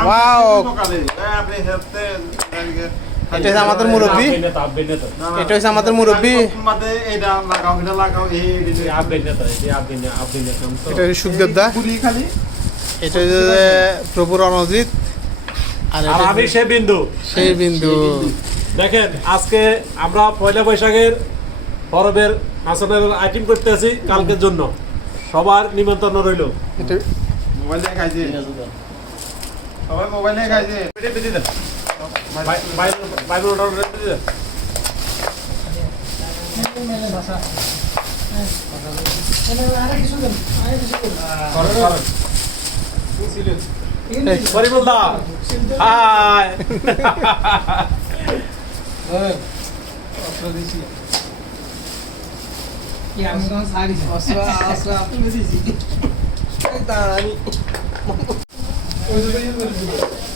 Wow এটা হচ্ছে আমাদের মুরব্বি, এটা হচ্ছে আমাদের মুরব্বি, এটা হচ্ছে সুখদেব দা, এটা হচ্ছে প্রভু রণজিৎ, আর আমি সেই বিন্দু। দেখেন আজকে আমরা পয়লা বৈশাখের পরবের নাচনের আইটেম করতেছি কালকের জন্য, সবার নিমন্ত্রণ রইল। মোবাইল দিয়ে খাইছে, সবাই মোবাইল দিয়ে খাইছে। বাইবেল অর্ডার করে দিতে পরিমল দা, হাই আমি কোন সারি অস্ত্র আপনি দিছি দাঁড়ানি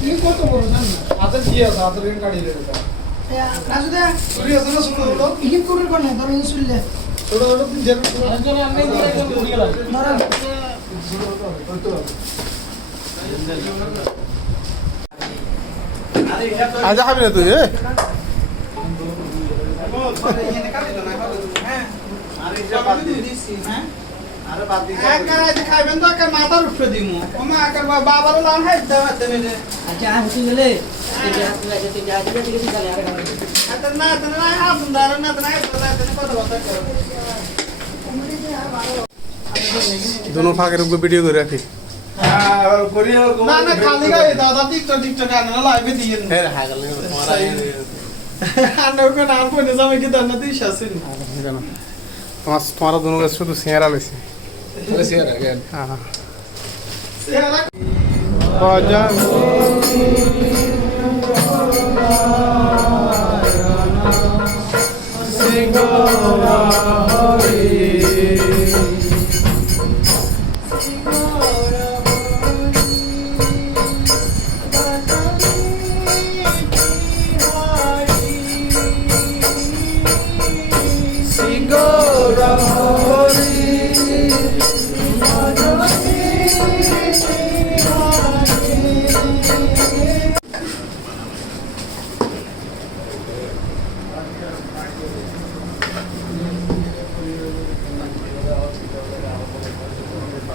কি কত বড় জান না আদর কি আছে আদর কেন কাটি রে এটা রাজু দা চুরি আছে না ছোট ছোট ইলিপ করবে কোন ধরো ইনসুললে ছোট ছোট তিন জন আরেকজন আমি দিয়ে একদম ঘুরে গেলাম ধরো আজ খাবি না তুই? খাইবেন তো মাথার উঠে দিব বাবার লাল হাই আচ্ছা হতে গেলে दोनों फाके रुक वीडियो করে রাখি। না না খালি গায়ে দাদা টিকটক আনা লাইভে দিয়ে হ্যাঁ হাগাল তোমার আন্না को नाम को निजाम की दाना दी शासिन জানো তোমারা दोनों का শুধু চেহারা লইছে शेयर अगेन हां शेयर বাজান সিগোরা হরি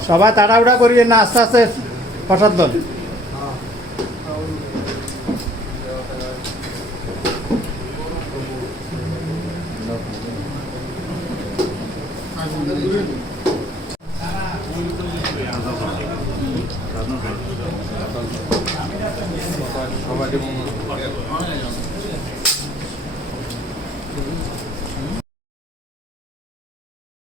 সবাই তাড়াহুড়া করিয়ে না, আস্তে আস্তে প্রসাদ দল।